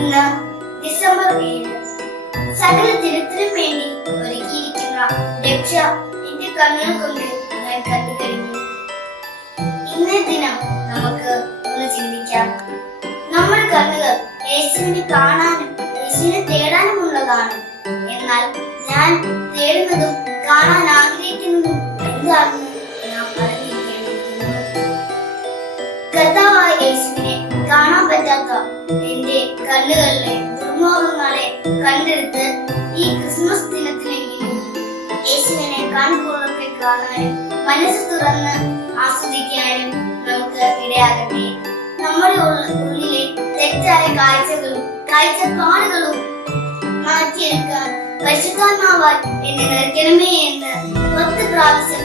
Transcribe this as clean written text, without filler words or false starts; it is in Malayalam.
ഇന്ന് ഡിസംബർ 7. സകല ജനത്തിനും വേണ്ടി ഒരുക്കിയിരിക്കുന്ന രക്ഷ എന്റെ കണ്ണുകൾ കൊണ്ട് ഞാൻ കണ്ടു കഴിഞ്ഞു. ഇന്നേ ദിനം നമുക്ക് ഒന്ന് ചിന്തിക്കാം. നമ്മുടെ കണ്ണുകൾ യേശുവിനെ കാണാനും യേശുവിനെ തേടാനുമുള്ളതാണ്. എന്നാൽ ഞാൻ തേടുന്നതും കാണാൻ ആഗ്രഹിക്കുന്നതും എന്താണെന്ന് നാം അറിഞ്ഞിരിക്കേണ്ടിയിരിക്കുന്നു. കർത്താവായ യേശുവിനെ കാണാൻ പറ്റാത്ത എന്റെ കണ്ണുകളിലെ ദുർമോഹങ്ങളെ കണ്ടെടുത്ത് ഈ ക്രിസ്മസ് ദിനത്തിലെങ്കിലും യേശുവിനെ കൺകുളിർക്കെ കാണാനും മനസ്സ് തുറന്ന് ആസ്വദിക്കാനും നമുക്ക് ഇടയാകട്ടെ. നമ്മുടെ ഉള്ളിലെ തെറ്റായ കാഴ്ചകളും കാഴ്ചപ്പാടുകളും മാറ്റിയെടുക്കാൻ പരിശുദ്ധാത്മാവാൽ എന്നെ നിറയ്ക്കണമേ എന്ന് 10 പ്രാവശ്യം